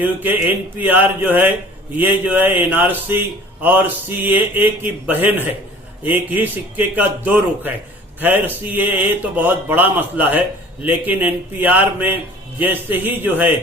کیونکہ NPR جو ہے یہ جو ہے NRC اور CAA کی بہن ہے، ایک ہی سکے کا دو رخ ہے۔ خیر CAA تو بہت بڑا مسئلہ ہے، لیکن NPR میں جیسے ہی جو ہے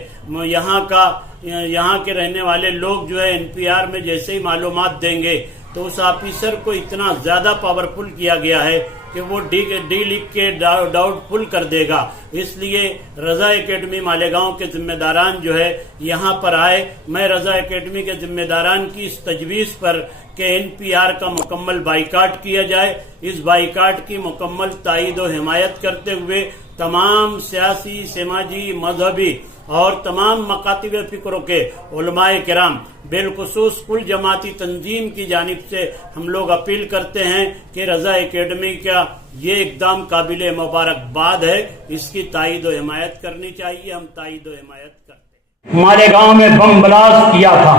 یہاں کے رہنے والے لوگ جو ہے NPR میں جیسے ہی معلومات دیں گے تو اس آفیسر کو اتنا زیادہ پاورفل کیا گیا ہے کہ وہ ڈی لکھ کے ڈاؤٹ فل کر دے گا۔ اس لیے رضا اکیڈمی مالیگاؤں کے ذمہ داران جو ہے یہاں پر آئے۔ میں رضا اکیڈمی کے ذمہ داران کی اس تجویز پر کہ NPR کا مکمل بائیکاٹ کیا جائے، اس بائیکاٹ کی مکمل تائید و حمایت کرتے ہوئے تمام سیاسی، سماجی، مذہبی اور تمام مکاتب فکروں کے علماء کرام بالخصوص کل جماعتی تنظیم کی جانب سے ہم لوگ اپیل کرتے ہیں کہ رضا اکیڈمی کا یہ اقدام قابل مبارکباد ہے، اس کی تائید و حمایت کرنی چاہیے۔ ہم تائید و حمایت کرتے ہیں۔ مالیگاؤں میں بم بلاسٹ کیا تھا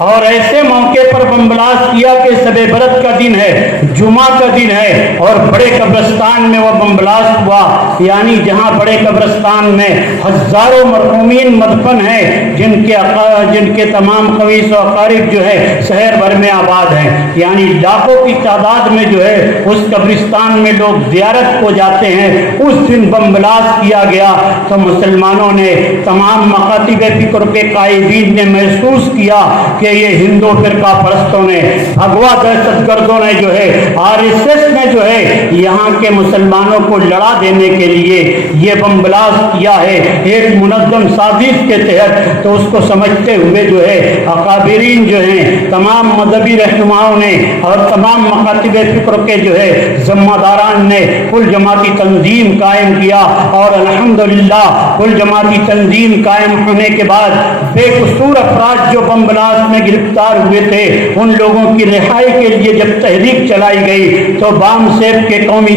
اور ایسے موقع پر بم بلاسٹ کیا کہ شب برت کا دن ہے، جمعہ کا دن ہے، اور بڑے قبرستان میں وہ بم بلاسٹ ہوا، یعنی جہاں بڑے قبرستان میں ہزاروں مرحومین مدفن ہیں جن کے تمام خویش و اقارب جو ہے شہر بھر میں آباد ہیں، یعنی لاکھوں کی تعداد میں جو ہے اس قبرستان میں لوگ زیارت کو جاتے ہیں۔ اس دن بم بلاسٹ کیا گیا تو مسلمانوں نے، تمام مکاتب فکر کے قائدین نے محسوس کیا کہ یہ ہندو فرقہ پرستوں نے، بھگوا دہشت گردوں نے جو ہے، RSS نے جو ہے یہاں کے مسلمانوں کو لڑا دینے کے لیے یہ بم بلاسٹ کیا ہے ایک منظم سازش کے تحت۔ تو اس کو سمجھتے ہوئے جو ہے اکابرین جو ہیں، تمام مذہبی رہنماؤں نے اور تمام مکاتب فکر کے جو ہے ذمہ داران نے کل جماعتی تنظیم قائم کیا، اور الحمدللہ کل جماعتی تنظیم قائم ہونے کے بعد بے قصور افراد جو بم بلاسٹ میں گرفتار ہوئے تھے ان لوگوں کی رہائی کے لیے جب تحریک چلائی گئی تو بام سیف کے قومی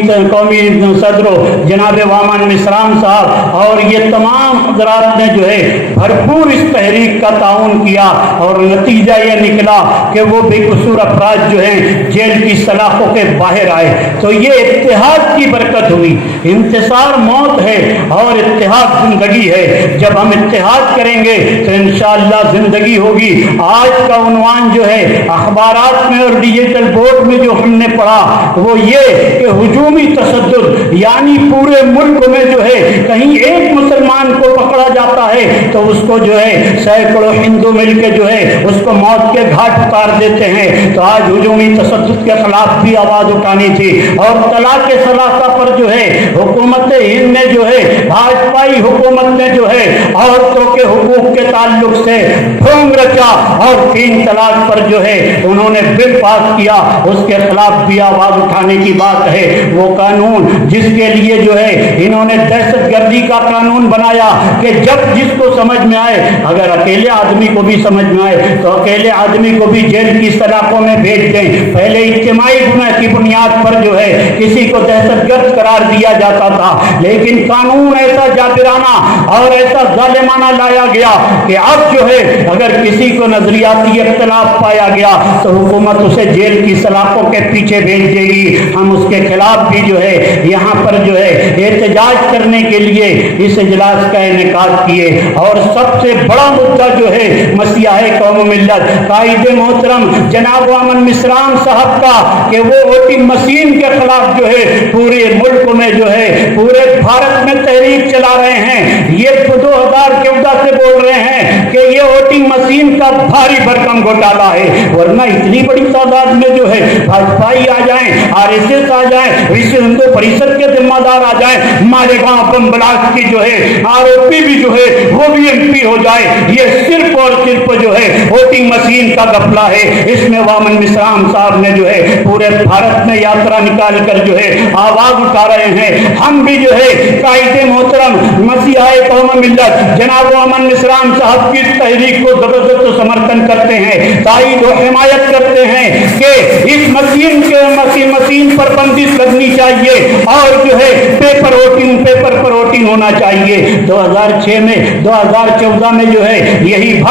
صدر جناب وامن مسرام صاحب اور یہ تمام حضرات نے جو ہے بھرپور اس تحریک کا تعاون کیا، اور نتیجہ یہ نکلا کہ وہ بے قصور افراد جو ہیں جیل کی سلاخوں کے باہر آئے۔ تو یہ اتحاد کی برکت ہوئی۔ انتصار موت ہے اور اتحاد زندگی ہے۔ جب ہم اتحاد کریں گے تو انشاءاللہ زندگی ہوگی۔ آج کا عنوان جو ہے اخبارات میں اور ڈیجیٹل بورڈ میں جو ہم نے پڑھا وہ یہ کہ ہجومی تشدد، یعنی پورے ملک میں جو ہے کہیں ایک مسلمان کو پکڑا جاتا ہے تو اس کو جو ہے سینکڑوں ہندو مل کے جو ہے اس کو موت کے گھاٹ اتار دیتے ہیں۔ تو آج ہجومی تشدد کے خلاف بھی آواز اٹھانی تھی، اور طلاق ثلاثہ پر جو ہے حکومت ہند نے جو ہے، بھاجپائی حکومت نے جو ہے عورتوں کے حقوق کے تعلق سے ڈھونگ رچا اور 3 طلاق پر جو ہے انہوں نے بل پاس کیا، اس کے خلاف بھی آواز اٹھانے کی بات ہے۔ وہ قانون جس کے لیے جو ہے انہوں نے دہشت گردی کا قانون بنایا کہ جب جس کو سمجھ میں آئے، اگر اکیلے آدمی کو بھی سمجھ میں آئے تو اکیلے آدمی کو بھی جیل کی سلاخوں میں بھیج دیں۔ پہلے اجتماعی گناہ کی بنیاد پر جو ہے کسی کو دہشت گرد قرار دیا جاتا تھا، لیکن قانون ایسا جابرانہ اور ایسا ظالمانہ لایا گیا کہ اب جو ہے اگر کسی کو نظریاتی اختلاف پایا گیا تو حکومت اسے جیل کی سلاخوں کے پیچھے بھیج دے گی۔ ہم اس کے خلاف بھی جو ہے یہاں پر جو ہے احتجاج کرنے کے لیے اس اجلاس کا انعقاد کیے، اور سب سے بڑا مدعا جو ہے مسیح قوم ملت قائد محترم جناب وامن مسرام صاحب کا کہ وہ ووٹنگ مشین کے خلاف جو ہے پورے ملک میں جو ہے پورے بھارت میں تحریک چلا رہے ہیں۔ یہ 2014 سے بول رہے ہیں کہ یہ ووٹنگ مشین کا بھاری بھرکم گھوٹالا ہے، ورنہ اتنی بڑی تعداد میں جو ہے بھاجپائی آ جائیں، RSS آ جائیں، وشو ہندو پریشد کے ذمہ دار آ جائیں، مالیگاؤں بم بلاسٹ کی جو ہے آروپی بھی جو ہے وہ بھی MP ہو جائے، یہ صرف اور صرف جو ہے ووٹنگ مشین کا گھپلہ ہے۔ اس میں وامن مسرام صاحب نے جو ہے پورے بھارت میں یاترا نکال کر جو ہے آواز اٹھا رہے ہیں۔ ہم بھی جو ہے قائد محترم مسیح قوم ملت جناب وامن مسرام صاحب کی تحریک کو زبردست سمرتھن کرتے ہیں، تائید و حمایت کرتے ہیں کہ اس مشین پر بندش لگنی چاہیے، اور جو ہے پیپر پر ووٹنگ ہونا چاہیے۔ 2006 میں 2014 میں جو ہے یہی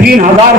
3000